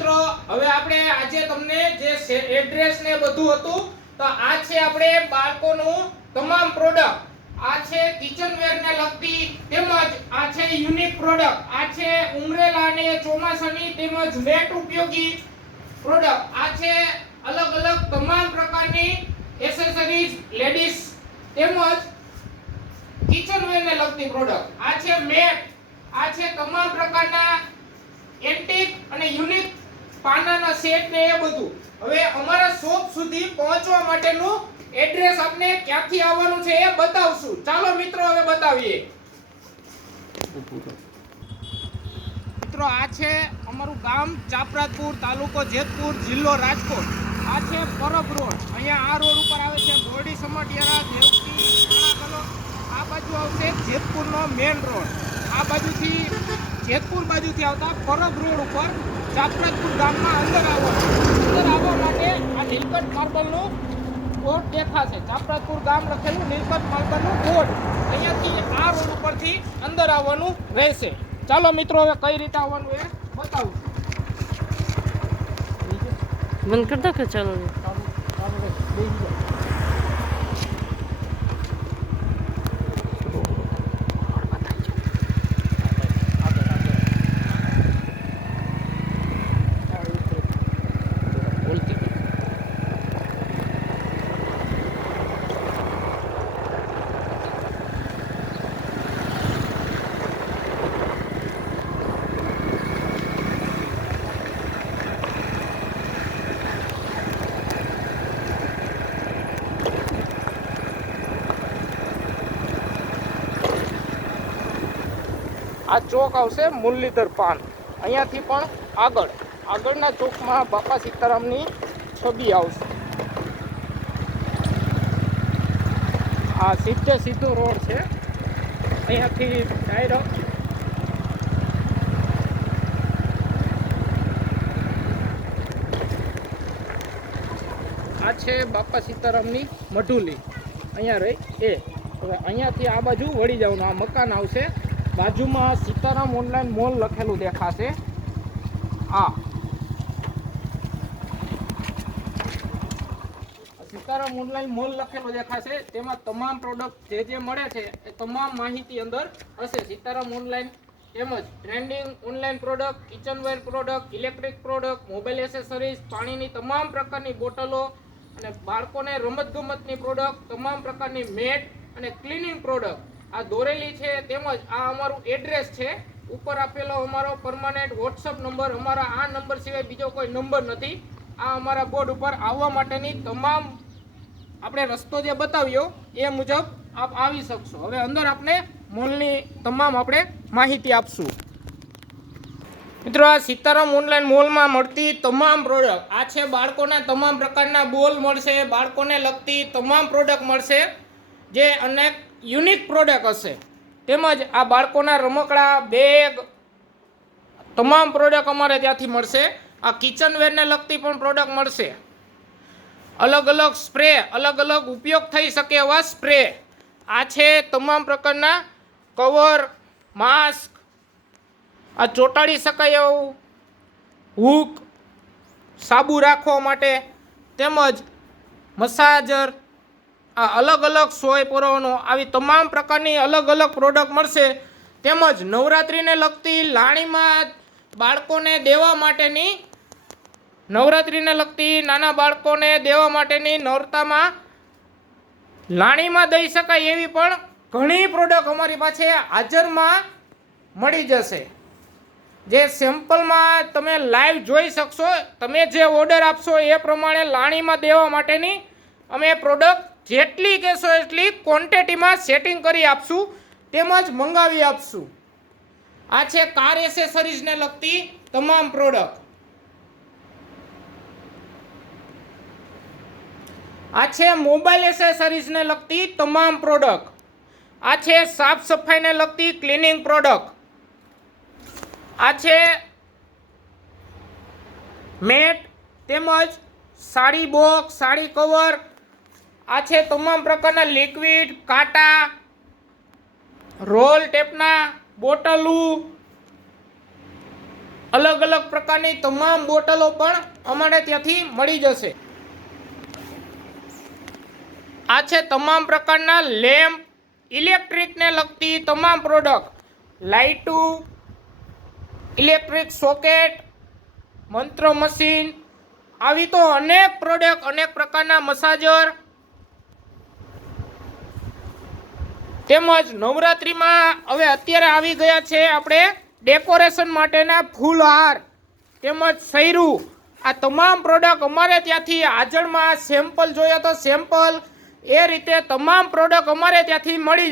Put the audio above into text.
મિત્રો, હવે આપણે આજે તમને જે એડ્રેસ ને બધું હતું તો આ છે આપણે બાળકોનું તમામ પ્રોડક્ટ. આ છે કિચનવેર ને લગતી તેમજ આ છે યુનિક પ્રોડક્ટ. આ છે ઉમરેલા ને ચોમાસાની તેમજ વેટ ઉપયોગી પ્રોડક્ટ. આ છે અલગ અલગ તમામ પ્રકારની એસેસરીઝ લેડીઝ તેમજ કિચનવેર ને લગતી પ્રોડક્ટ. આ છે મેટ. આ છે તમામ પ્રકારના એન્ટિક અને યુનિક પાનાના સેટ ને એ બધું. હવે અમારા શોપ સુધી પહોંચવા માટેનું એડ્રેસ આપને ક્યાંથી આવવાનું છે એ બતાવશું. ચાલો મિત્રો હવે બતાવીએ. મિત્રો આ છે અમારું ગામ ચાપરાતપુર, તાલુકો જેતપુર, જિલ્લો રાજકોટ. આ છે પરબ રોડ. અહીંયા આ રોડ ઉપર આવે છે બોરડી સમઢિયાળા, દેવકી, કાણાકલો. આ બાજુ આવશે જેતપુરનો મેઇન રોડ. આ બાજુથી જેતપુર બાજુથી આવતા પરબ રોડ ઉપર ચાપરાતપુર ગામમાં અંદર આવવા માટે આ નીલકંઠ માર્બલનું બોર્ડ દેખાશે. ચાપરાતપુર ગામ લખેલું નીલકંઠ માર્બલનું બોર્ડ. અહીંયાથી આ રોડ ઉપરથી અંદર આવવાનું રહેશે. ચાલો મિત્રો હવે કઈ રીતે આવવાનું એ બતાવું. બંધ કરતા કે ચાલો આ ચોક આવશે મુરલીધર પાન. અહીંયાથી પણ આગળના ચોકમાં બાપા સીતારામની છબી આવશે. આ સીધો રોડ છે. અહીંયાથી ડાયરેક્ટ આ છે બાપા સીતારામની મઢુલી. અહીંયા રહી એ. હવે અહીંયાથી આ બાજુ વળી જવાનું. આ મકાન આવશે. બાજુમાં સીતારામ ઓનલાઈન મોલ લખેલું દેખાશે. આ સીતારામ ઓનલાઈન મોલ લખેલું દેખાશે. તેમાં તમામ પ્રોડક્ટ જે મળે છે એ તમામ માહિતી અંદર હશે. સીતારામ ઓનલાઈન તેમજ trending online product, kitchenware product, electric product, mobile accessories, પાણીની તમામ પ્રકારની બોટલો અને બાળકોને રમતગમતની પ્રોડક્ટ, તમામ પ્રકારની મેટ અને ક્લિનિંગ પ્રોડક્ટ આ દોરેલી છે. તેમજ આ અમારું એડ્રેસ છે. ઉપર આપેલો અમારો પરમાનન્ટ વોટ્સઅપ નંબર. અમારા આ નંબર સિવાય બીજો કોઈ નંબર નથી. આ અમારા બોર્ડ ઉપર આવવા માટેની તમામ આપણે રસ્તો જે બતાવ્યો એ મુજબ આપ આવી શકશો. હવે અંદર આપણે મોલની તમામ આપણે માહિતી આપશું. મિત્રો આ સીતારામ ઓનલાઈન મોલમાં મળતી તમામ પ્રોડક્ટ. આ છે બાળકોના તમામ પ્રકારના બોલ મળશે. બાળકોને લગતી તમામ પ્રોડક્ટ મળશે જે અનેક યુનિક પ્રોડક્ટ હશે. તેમજ આ બાળકોના રમકડા, બેગ તમામ પ્રોડક્ટ અમારે ત્યાંથી મળશે. આ કિચનવેરને લગતી પણ પ્રોડક્ટ મળશે. અલગ અલગ સ્પ્રે, અલગ અલગ ઉપયોગ થઈ શકે એવા સ્પ્રે. આ છે તમામ પ્રકારના કવર, માસ્ક, આ ચોંટાડી શકાય એવું હૂક, સાબુ રાખવા માટે તેમજ મસાજર, આ અલગ અલગ સોય પુરવાનો, આવી તમામ પ્રકારની અલગ અલગ પ્રોડક્ટ મળશે. તેમજ નવરાત્રિને લગતી લાણીમાં બાળકોને દેવા માટેની, નવરાત્રિને લગતી નાના બાળકોને દેવા માટેની નોરતામાં લાણીમાં દઈ શકાય એવી પણ ઘણી પ્રોડક્ટ અમારી પાસે હાજરમાં મળી જશે. જે સેમ્પલમાં તમે લાઈવ જોઈ શકશો. તમે જે ઓર્ડર આપશો એ પ્રમાણે લાણીમાં દેવા માટેની અમે પ્રોડક્ટ જેટલી કહેશો એટલી ક્વોન્ટિટીમાં સેટિંગ કરી આપશું તેમજ મંગાવી આપશું. આ છે કાર એસેસરીઝને લગતી તમામ પ્રોડક્ટ. આ છે મોબાઈલ એસેસરીઝને લગતી તમામ પ્રોડક્ટ. આ છે સાફ સફાઈને લગતી ક્લિનિંગ પ્રોડક્ટ. આ છે મેટ તેમજ સાડી બોક્સ, સાડી કવર. આ છે તમામ પ્રકારના લિક્વિડ, કાંટા, રોલ ટેપના બોટલું, અલગ અલગ પ્રકારની તમામ બોટલો પણ અમારે ત્યાંથી મળી જશે. આ છે તમામ પ્રકારના લેમ્પ, ઇલેક્ટ્રિકને લગતી તમામ પ્રોડક્ટ, લાઇટુ, ઇલેક્ટ્રિક સોકેટ, મંત્ર મશીન, આવી તો અનેક પ્રોડક્ટ, અનેક પ્રકારના મસાજર, તેમજ નવરાત્રિમાં હવે અત્યારે આવી ગયા છે આપણે ડેકોરેશન માટેના ફૂલહાર તેમજ સૈરું. આ તમામ પ્રોડક્ટ અમારે ત્યાંથી હાજરમાં સેમ્પલ જોયા તો સેમ્પલ, એ રીતે તમામ પ્રોડક્ટ અમારે ત્યાંથી મળી